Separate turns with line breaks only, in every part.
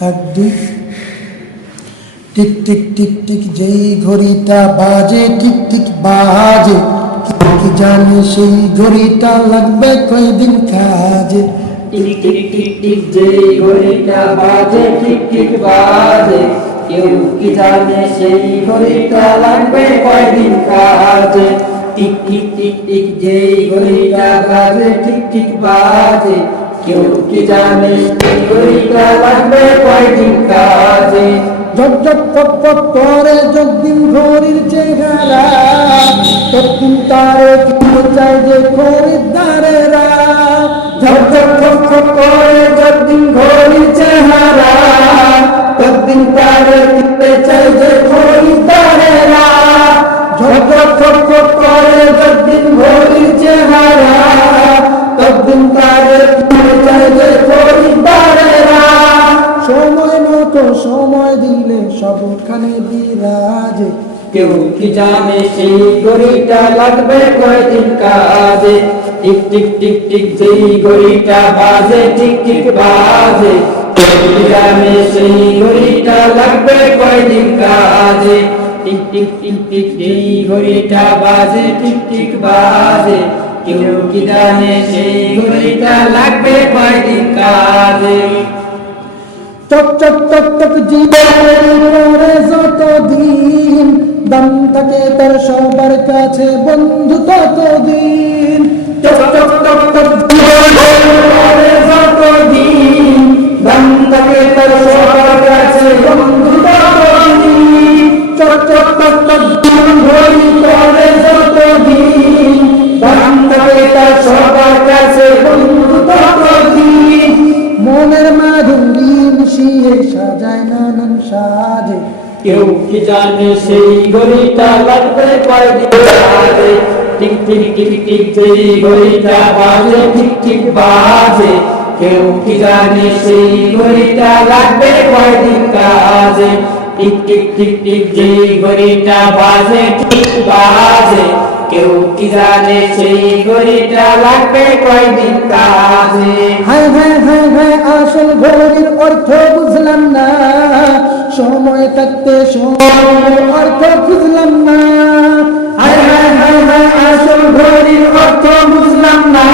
এক দুই tick tick tick tick যেই ঘড়িটা বাজে ঠিক ঠিক বাজে কি জানে সেই ঘড়িটা লাগবে কয়দিন কাজে
টিক টিক টিক টিক যে ঘড়িটা বাজে ঠিক ঠিক বাজে কেউ কি জানে সেই ঘড়িটা লাগবে কয়দিন কাজে টিক টিক টিক টিক যে ঘড়িটা বাজে ঠিক ঠিক বাজে কেউ কি জানে সেই ঘড়িটা লাগবে কয়দিন কাজে?
পক পক করে যদ্দিন ঘড়ির চেহারা তদ্দিন তারে কিনতে চাই যে খরিদ্দারেরা।
ঝক ঝক ঝক ঝক করে যতদিন ঘড়ির চেহারা ততদিন তারে কিনতে চাই যে খরিদ্দারেরা। ঝক ঝক ঝক ঝক করে যতদিন ঘড়ির চেহারা ততদিন তারে
সময় মতো সময় দিলে সবখানে বিরাজে
কেউ কি জানে সেই ঘড়িটা লাগবে কয়দিন কাজে টিক টিক টিক টিক যেই ঘড়িটা বাজে ঠিক ঠিক বাজে কেউ কি জানে সেই ঘড়িটা লাগবে কয়দিন কাজে টিক টিক টিক টিক যেই ঘড়িটা বাজে ঠিক ঠিক বাজে কেউ কি জানে সেই লাগবে কয়দিন
চক চক চক চক জীবনের পরে যত দিন দম থাকে তার সবার কাছে বন্ধু তত দিন
চক চক চক চক যত দিন দম থাকে তার কেউ কি জানে সেই ঘড়িটা লাগবে বাজে টিক টিক টিক টিক ঘড়িটা বাজে ঠিক ঠিক বাজে। কেউ কি জানে সেই লাগবে কয়দিন কাজে টিক টিক টিক টিক, যেই বাজে বাজে। কেউ কি জানে সেই লাগবে কয়দিন কাজে
আসল ঘড়ির অর্থ বুঝলাম না। সময় থাকতে সময় অর্থ খুঁজলাম না।
আসল অর্থ বুঝলাম না।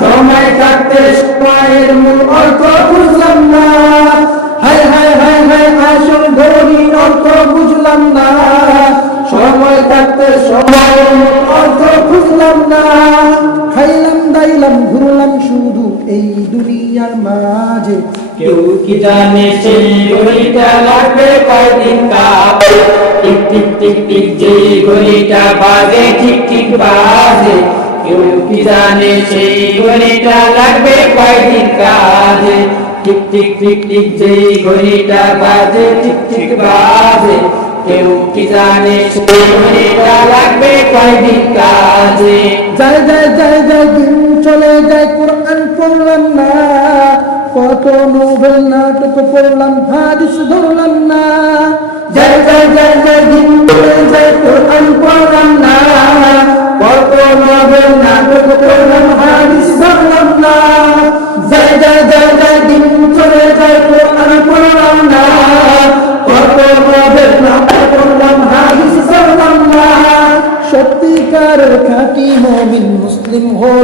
সময় থাকতে সময়ের মূল অর্থ বুঝলাম না।
হায় হায় হায় হায়, আসল ঘড়ির অর্থ বুঝলাম না। সময় থাকতে সময়ের অর্থ খুঁজলাম না। দাইলাম ঘুরলাম শুধু এই দুনিয়ার মাঝে।
কেউ কি জানে সেই ঘড়িটা লাগবে কয়দিন কাজে টিক টিক টিক টিক যেই ঘড়িটা বাজে ঠিক ঠিক বাজে। কেউ কি জানে সেই ঘড়িটা লাগবে কয়দিন কাজে টিক টিক টিক টিক যেই ঘড়িটা বাজে ঠিক ঠিক বাজে। কেউ কি জানে সেই ঘড়িটা লাগবে কয়দিন কাজে
যায় যায় যায় যায় চলে যায় কোরআন পড়লাম না। কত নোবেল নাটক পড়লাম, হাদিস ধরলাম না।
জয় জয় জয় জয় দিন চলে যায় কোরআন পড়লাম না। কত নবেল নাটক পড়লাম, হাদিস ধরলাম না। জয় জয় জয় জয় দিন চলে যায় কোরআন পড়লাম না। কত নবেল নাটক পড়লাম, হাদিস ধরলাম না।
সত্যিকার খাঁটি মমিন মুসলিম যে